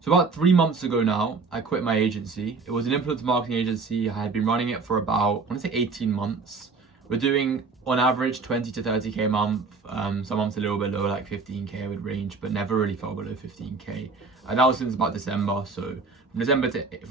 So about 3 months ago now, I quit my agency. It was an influencer marketing agency. I had been running it for about, I want to say 18 months. We're doing on average 20 to 30K a month. Some months a little bit lower, like 15K I would range, but never really fell below 15K. And that was since about December. So from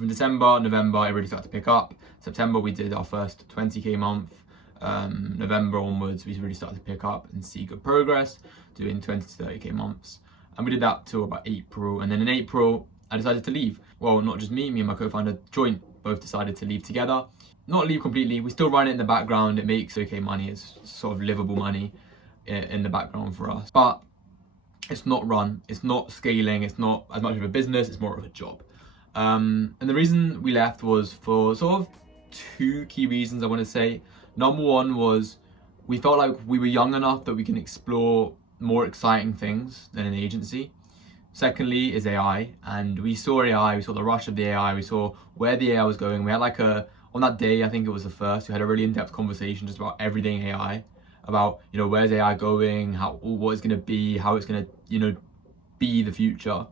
December, November, it really started to pick up. September, we did our first 20K month. November onwards, we really started to pick up and see good progress, doing 20 to 30K months. And we did that till about April. And then in April, I decided to leave. Well, not just me and my co-founder, Joint, both decided to leave together. Not leave completely. We still run it in the background. It makes okay money. It's sort of livable money in the background for us. But it's not run. It's not scaling. It's not as much of a business. It's more of a job. And the reason we left was for sort of two key reasons, I want to say. Number one was we felt like we were young enough that we can explore more exciting things than an agency. Secondly is AI, and we saw AI, we saw the rush of the AI, we saw where the AI was going. We had on that day, I think it was the first, we had a really in-depth conversation just about everything AI, about, where's AI going, what it's gonna be, how it's gonna, be the future.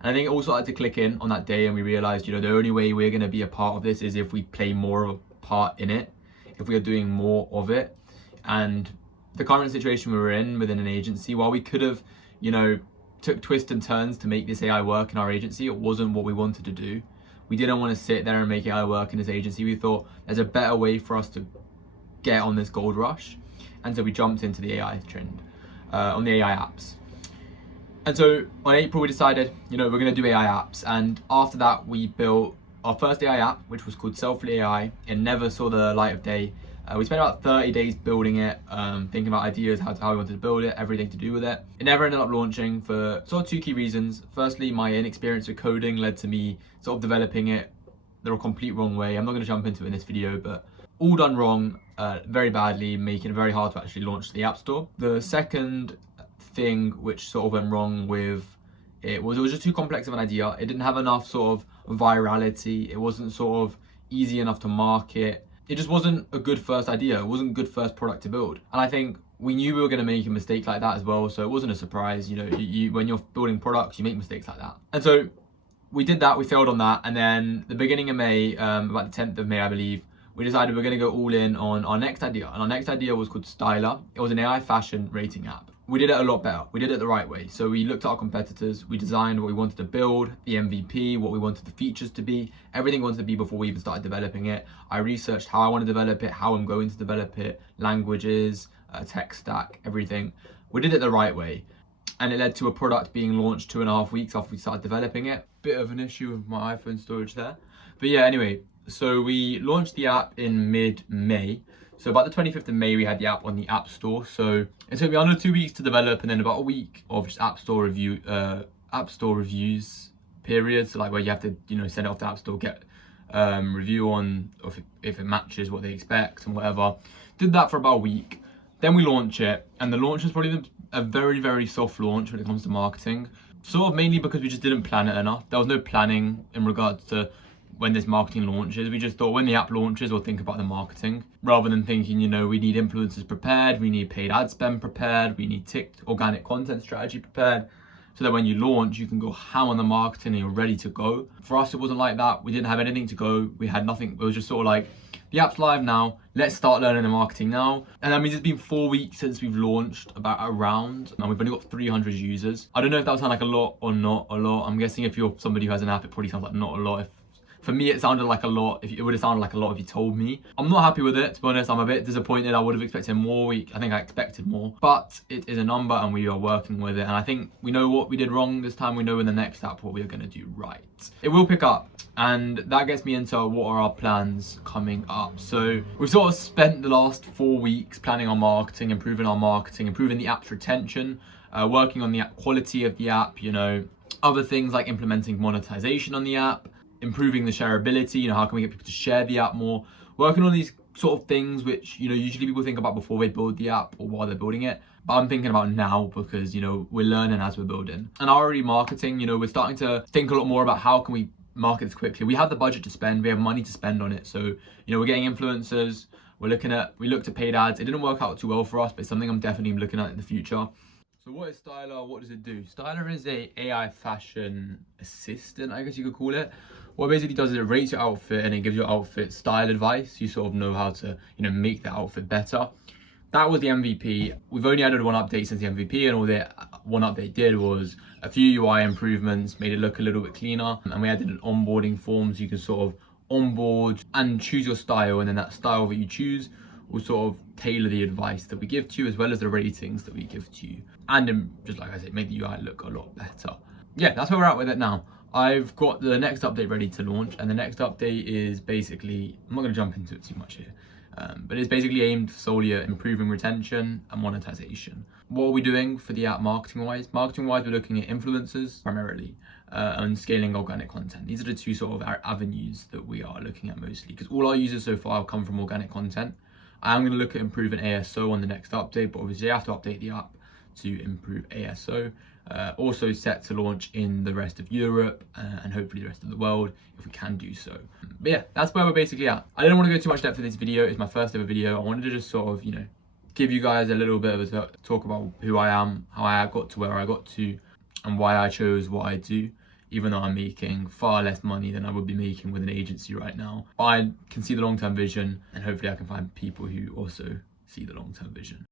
And I think it all started to click in on that day, and we realized, the only way we're gonna be a part of this is if we play more of a part in it, if we are doing more of it. And the current situation we were in within an agency, while we could have, took twists and turns to make this AI work in our agency, it wasn't what we wanted to do. We didn't want to sit there and make AI work in this agency. We thought there's a better way for us to get on this gold rush. And so we jumped into the AI trend, on the AI apps. And so on April, we decided, we're going to do AI apps. And after that, we built our first AI app, which was called Selfly AI. It never saw the light of day. We spent about 30 days building it, thinking about ideas, how we wanted to build it, everything to do with it. It never ended up launching for sort of two key reasons. Firstly, my inexperience with coding led to me sort of developing it the complete wrong way. I'm not going to jump into it in this video, but all done wrong, very badly, making it very hard to actually launch the App Store. The second thing which sort of went wrong with it was just too complex of an idea. It didn't have enough sort of virality. It wasn't sort of easy enough to market. It just wasn't a good first idea. It wasn't a good first product to build. And I think we knew we were going to make a mistake like that as well. So it wasn't a surprise. When you're building products, you make mistakes like that. And so we did that. We failed on that. And then the beginning of May, about the 10th of May, I believe, we decided we're going to go all in on our next idea. And our next idea was called Styler. It was an AI fashion rating app. We did it a lot better. We did it the right way. So we looked at our competitors. We designed what we wanted to build, the MVP, what we wanted the features to be, everything we wanted to be before we even started developing it. I researched how I want to develop it, how I'm going to develop it, languages, tech stack, everything. We did it the right way. And it led to a product being launched 2.5 weeks after we started developing it. Bit of an issue with my iPhone storage there. But yeah, anyway, so we launched the app in mid-May. So about the 25th of May, we had the app on the App Store. So it took me under 2 weeks to develop, and then about a week of just App Store reviews period. So like where you have to, send it off to App Store, get review on if it matches what they expect and whatever. Did that for about a week. Then we launch it, and the launch was probably a very, very soft launch when it comes to marketing. Sort of mainly because we just didn't plan it enough. There was no planning in regards to when this marketing launches. We just thought when the app launches, we'll think about the marketing rather than thinking, we need influencers prepared, we need paid ad spend prepared, we need ticked organic content strategy prepared, so that when you launch, you can go ham on the marketing and you're ready to go. For us, it wasn't like that. We didn't have anything to go. We had nothing. It was just sort of like, the app's live now. Let's start learning the marketing now. And that means it's been 4 weeks since we've launched around, and we've only got 300 users. I don't know if that would sound like a lot or not a lot. I'm guessing if you're somebody who has an app, it probably sounds like not a lot. For me, it sounded like a lot. It would have sounded like a lot if you told me. I'm not happy with it, to be honest. I'm a bit disappointed. I would have expected more. I think I expected more. But it is a number, and we are working with it. And I think we know what we did wrong this time. We know in the next app what we are going to do right. It will pick up. And that gets me into what are our plans coming up. So we've sort of spent the last 4 weeks planning our marketing, improving the app's retention, working on the app quality of the app, other things like implementing monetization on the app, improving the shareability, how can we get people to share the app more, working on these sort of things which, usually people think about before they build the app or while they're building it. But I'm thinking about now because, we're learning as we're building. And our marketing, we're starting to think a lot more about how can we market this quickly. We have the budget to spend, we have money to spend on it. So, we're getting influencers, we looked at paid ads. It didn't work out too well for us, but it's something I'm definitely looking at in the future. So what is Styler? What does it do? Styler is a AI fashion assistant, I guess you could call it. What it basically does is it rates your outfit and it gives your outfit style advice. You sort of know how to, make the outfit better. That was the MVP. We've only added one update since the MVP, and all that one update did was a few UI improvements, made it look a little bit cleaner, and we added an onboarding form so you can sort of onboard and choose your style, and then that style that you choose will sort of tailor the advice that we give to you as well as the ratings that we give to you, and just like I said, make the UI look a lot better. Yeah, that's where we're at with it now. I've got the next update ready to launch, and the next update is basically, I'm not going to jump into it too much here, but it's basically aimed solely at improving retention and monetization. What are we doing for the app marketing wise? Marketing wise, we're looking at influencers primarily, and scaling organic content. These are the two sort of avenues that we are looking at mostly, because all our users so far have come from organic content. I'm going to look at improving ASO on the next update, but obviously I have to update the app to improve ASO. Also set to launch in the rest of Europe and hopefully the rest of the world if we can do so. But yeah, that's where we're basically at. I didn't want to go too much depth for this video. It's my first ever video. I wanted to just sort of, give you guys a little bit of a talk about who I am, how I got to where I got to, and why I chose what I do, even though I'm making far less money than I would be making with an agency right now. But I can see the long-term vision, and hopefully I can find people who also see the long-term vision.